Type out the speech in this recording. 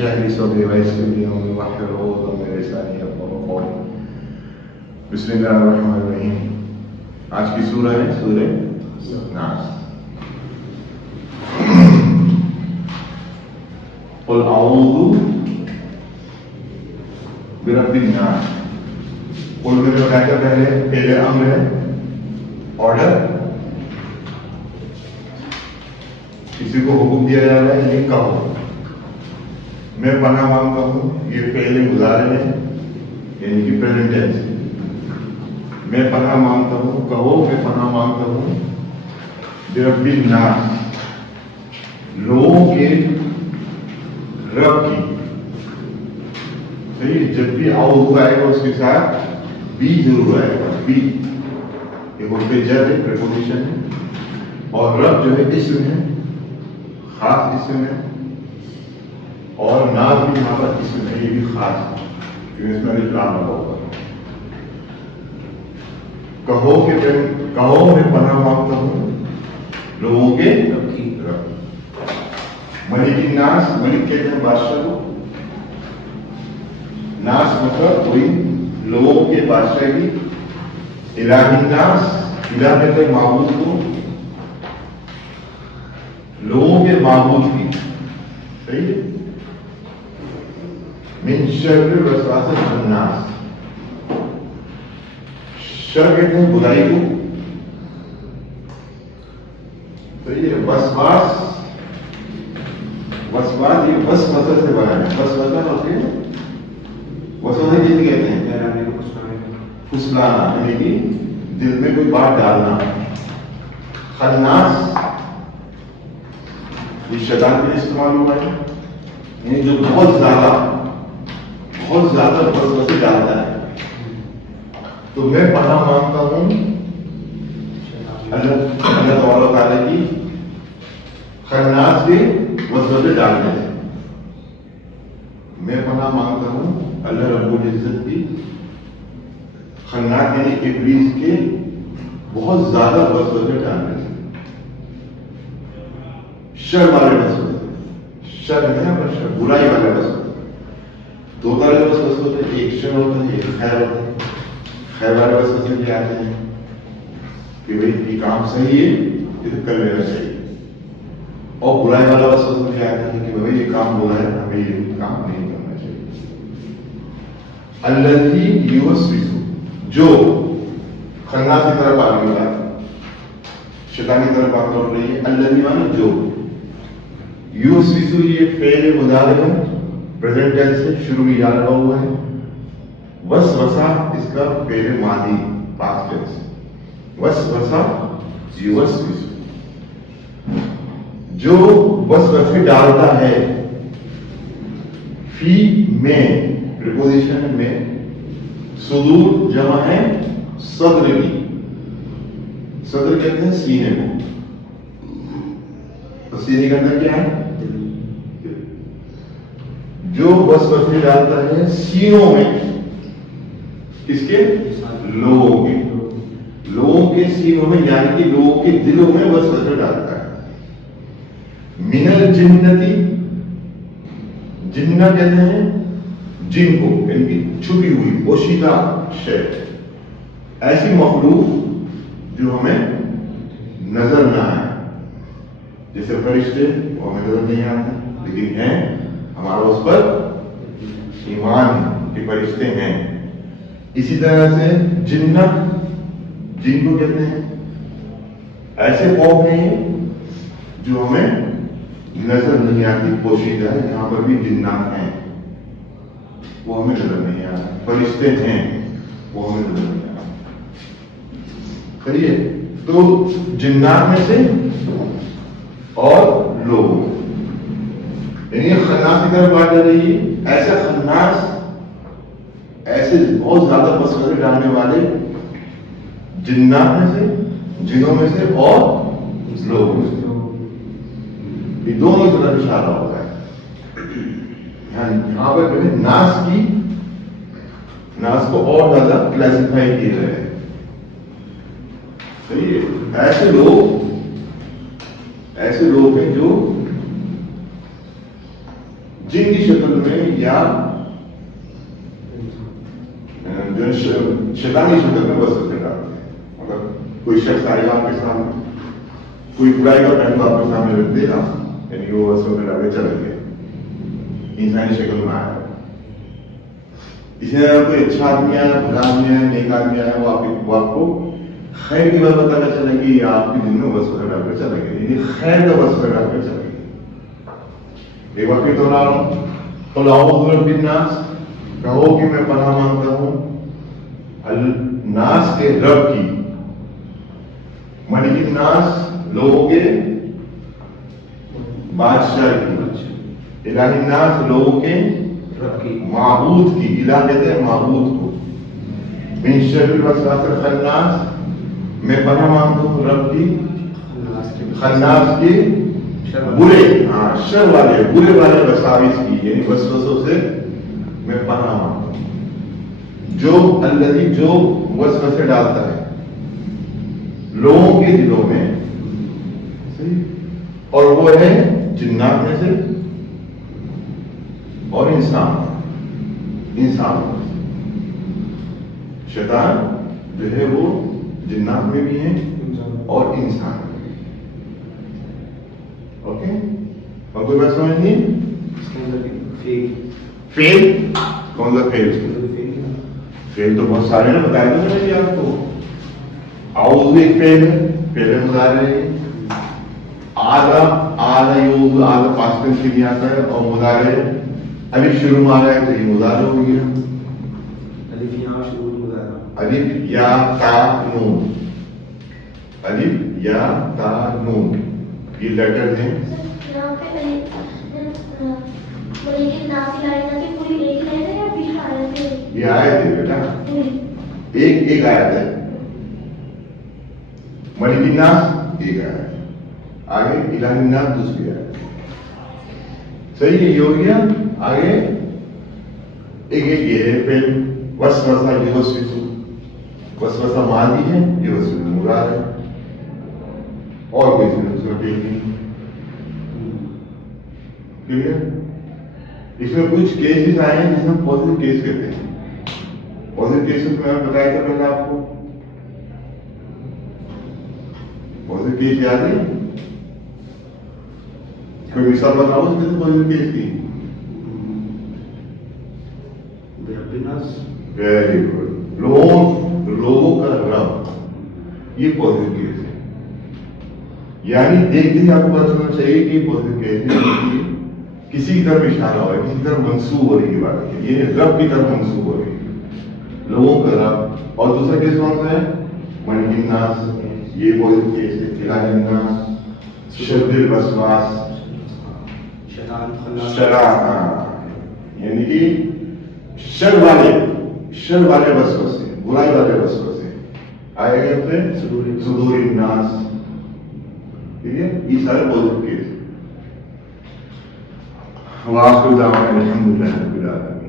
اشرح لي صدري ويسر لي امري واحلل عقدة من لساني يفقهوا قولي. بسم اللہ الرحمن الرحیم. آج کی سورہ ہے سورہ ناس. قل اعوذ برب الناس. قل میں نے بتایا تھا پہلے امر ہے, آرڈر, کسی کو حکم دیا جا رہا ہے یہ کہو. میں پناہ مانگتا ہوں, یہ پہلے مضارع ہے یعنی کہ پریزنٹ ٹینس. میں پناہ مانگتا ہوں, کہو میں پناہ مانگتا ہوں برب الناس, لوگوں کے رب کی. صحیح, جب بھی اعوذ آئے گا اس کے ساتھ بی ضرور آئے گا. بی یہ حرف جر ہے, پریپوزیشن ہے, اور رب جو ہے اسم ہے, خاص اسم ہے, اور ناز بھی یہاں پر اسم ہے, یہ بھی خاص ہے کیونکہ اس میں الف لام لگا ہوگا. کہو میں پناہ مانگتا ہوں لوگوں کے رب. ملک الناس, ملک کہتے ہیں بادشاہ کو, ناس مطلب کوئی لوگوں کے بادشاہ کی. الہ الناس, الہ کہتے ہیں معبود کو, لوگوں کے معبود کی. صحیح ہے. من شر وسواس الناس, شر کہتے ہیں برائی کو. صحیح ہے. وسواس, وسواس یہ وسوسہ سے بنا ہے. وسوسہ ہوتے ہیں, وسوسہ کسی کہتے ہیں پھسلانا, یعنی کہ دل میں کوئی بات ڈالنا. خناس یہ شیطان میں استعمال ہوا ہے, یعنی جو بہت زیادہ وسوسے ڈالتا ہے. تو میں پناہ مانگتا ہوں اللہ تعالیٰ کی خناس کے وسوسے ڈالنے سے. میں پناہ مانگتا ہوں اللہ رب العزت کی خناس یعنی ابلیس کے بہت زیادہ وسوسے ڈالنے سے. شر والے وسوسے, شر نہیں پر شر برائی والے وسوسے. دو طرح کے وسوسے ہوتے ہیں, ایک شر ہوتا ہے, ایک خیر ہوتا ہے. خیر والے وسوسے بھی آتے ہیں کہ بھائی یہ کام صحیح ہے, یہ کر لینا چاہیے. اور برائی والا وسوسہ بھی آتا ہے کہ بھائی یہ کام برا ہے, ہمیں یہ کام نہیں کرنا چاہیے. الذی یوسوس, جو خناس کی طرف آنے والا, شیطان کی طرف آنے والا رہی ہے. الذی معنی جو, یوسوس یہ فعل مضارع ہے, پریزنٹ ٹینس سے شروع میں یا لگا ہوا ہے. وسوسہ اس کا فعل ماضی پاسٹ ٹینس. وسوسہ یوسوس, جو وسوسے ڈالتا ہے. فی میں پریپوزیشن میں, صدور جمع ہے صدر کی. صدر کہتے ہیں سینے کو. تو سینے کا اندر کیا ہے, جو وسوسے ڈالتا ہے سینوں میں. کس کے, لوگوں کے. لوگوں کے سینوں میں یعنی کہ لوگوں کے دلوں میں وسوسے ڈالتا ہے. من الجنتی, جنہ کہتے ہیں جن کو, یعنی کہ چھپی ہوئی پوشیدہ شے, ایسی مخلوق جو ہمیں نظر نہ آئے. جیسے فرشتے وہ ہمیں نظر نہیں آتے لیکن ہیں, ہمارا اس پر ایمان کے فرشتے ہیں. اسی طرح سے جنت, جن کو کہتے ہیں ایسے قوم نہیں جو ہمیں نظر نہیں آتی, پوشیدہ ہے. یہاں پر بھی جنات ہیں, وہ ہمیں نظر نہیں آتے. فرشتے ہیں, وہ ہمیں نظر نہیں آتے. صحیح ہے. تو جنات میں سے اور لوگ, یعنی خناس کی طرف بات کر رہی ہے. ایسا خناس, ایسے بہت زیادہ وسوسے ڈالنے والے جنات میں سے, جنوں میں سے اور لوگوں میں سے. یہ دونوں طرف اشارہ ہوتا ہے. یہاں پر جو ہے ناس کی, ناس کو اور زیادہ کلاسیفائی کیے گئے ہیں. صحیح ہے. ایسے لوگ ہیں جو جن کی شکل میں یا جو شیطانی شکل میں وسوسے ڈالتے ہیں. مطلب کوئی شخص آئے گا آپ کے سامنے, کوئی برائی کا پہلو آپ کے سامنے رکھ دے گا, یعنی وہ وسوسے ڈال کے چلے گئے, انسانی شکل میں آیا. اسی طرح کوئی اچھا آدمی آیا, بھلا آدمی آیا, نیک آدمی آیا, وہ آپ کو خیر کی بات بتا کر چلے گی یا آپ کے دل میں وسوسہ ڈال کر چلے گی, یعنی خیر کا وسوسہ ڈال کر چلے گی. ایک بار پھر دوہرا رہا ہوں, قل اعوذ برب الناس, کہو کہ میں پناہ مانگتا ہوں الناس کے رب کی, ملک الناس لوگوں کے بادشاہ کی, الہ الناس لوگوں کے رب کی, معبود کی, الہ کہتے ہیں معبود کو, من شر الوسواس الخناس, میں پناہ مانگتا ہوں رب کی خناس کے برے, ہاں شر والے برے والے وساوس کی, یعنی وسوسوں سے میں پناہ مانگتا ہوں. جو الذی جو وسوسے ڈالتا ہے لوگوں کے دلوں میں, اور وہ ہے جنات میں سے اور انسان میں سے. شیطان جو ہے وہ جنات میں بھی ہیں اور انسان میں بھی. اوکے, اور کوئی بات سمجھ نہیں؟ فیل کون سا فیل؟ فیل تو بہت سارے نے بتایا تو میں نے آپ کو. اعوذ بھی ایک فیل ہے, پہلے مظاہرے ہے. آدھا یوز آدھا پاسٹ ٹینس کے لیے آتا ہے, اور مظاہرے الف شروع میں آ رہا ہے تو یہ مظاہرہ ہو گیا. الف یا تا نون, الف یا تا نون یہ لیٹر ہیں. یہ آیت ہے بیٹا, ایک آیت ہے. ملک الناس ایک آیت, آگے الہ الناس دوسری آیت. صحیح ہے, یہ ہو گیا. آگے ایک یہ ہے پھر وسوسہ یوسوس, وسوسہ ماضی ہے, یوسوس مراد ہے, اور کوئی ضرورت نہیں. ٹھیک ہے, اس میں کچھ کیسز آئے ہیں جس میں پازیٹیو کیس کہتے ہیں. پازیٹیو کیسز میں نے بتایا تھا پہلے آپ کو. پازیٹیو کیس یاد ہے؟ کوئی مثال بتاؤ اس میں پازیٹیو کیس کی. ویری گڈ, لوگوں کا رب, یہ پازیٹیو کیس ہے. یعنی دیکھتے ہی آپ کو پتا چلنا چاہیے کہ پازیٹیو کیس ہے, کسی کی طرف اشارہ ہو رہا ہے, کسی کی طرف منسوب ہو رہی ہے بات ہے, یہ رب کی طرف منسوب ہو رہی ہے, لوگوں کا رب. اور دوسرا کیس کون سا ہے؟ ملک الناس, یہ پازیٹیو کیس ہے. الہ الناس, شر الوسواس, یعنی کہ شر والے وسوسے, برائی والے وسوسے آئے گئے اپنے صدور الناس. ٹھیک ہے, یہ سارے پازیٹیو کیس. وآخر دعوانا الحمد للہ رب العالمین.